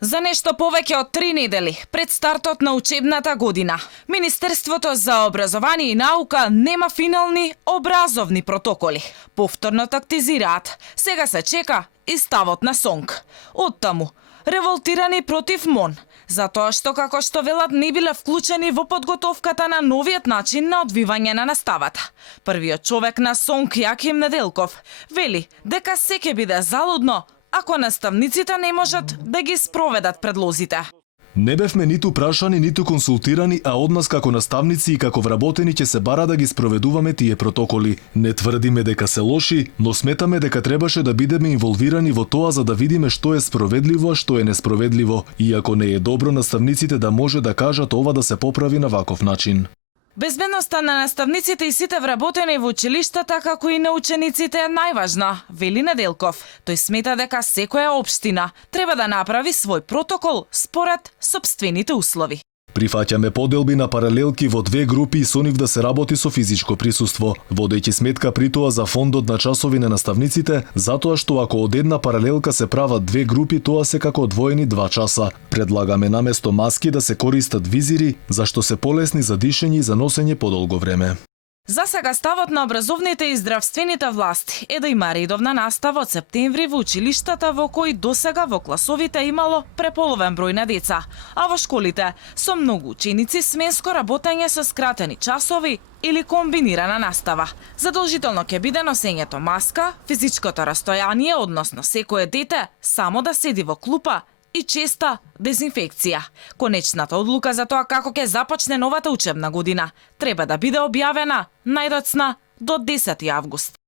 За нешто повеќе од 3 недели пред стартот на учебната година, Министерството за образование и наука нема финални образовни протоколи. Повторно тактизираат. Сега се чека и ставот на СОНК. Оттаму, револтирани против МОН, затоа што, како што велат, не биле вклучени во подготовката на новиот начин на одвивање на наставата. Првиот човек на СОНК, Јаким Неделков, вели дека се ќе биде залудно ако наставниците не можат да ги спроведат предлозите. Не бевме ниту прашани, ниту консултирани, а од нас како наставници и како вработени ќе се бара да ги спроведуваме тие протоколи. Не тврдиме дека се лоши, но сметаме дека требаше да бидеме инволвирани во тоа за да видиме што е спроведливо, а што е неспроведливо. Иако не е добро наставниците да може да кажат ова да се поправи на ваков начин. Безбедноста на наставниците и сите вработени во училиштата, како и на учениците е најважна, вели Неделков. Тој смета дека секоја општина треба да направи свој протокол според сопствените услови. Прифаќаме поделби на паралелки во 2 групи и со нив да се работи со физичко присуство, водејќи сметка при тоа за фондот на часови на наставниците, затоа што ако од една паралелка се прават 2 групи, тоа се како одвоени 2 часа. Предлагаме наместо маски да се користат визири, зашто се полесни за дишење и за носење подолго време. За сега ставот на образовните и здравствените власти е да има редовна настава од септември во училиштата во кои досега во класовите имало преполовен број на деца, а во школите со многу ученици сменско работење со скратени часови или комбинирана настава. Задолжително ќе биде носењето маска, физичкото растојание, односно секое дете само да седи во клупа и честа дезинфекција. Конечната одлука за тоа како ќе започне новата учебна година треба да биде објавена најдоцна до 10 август.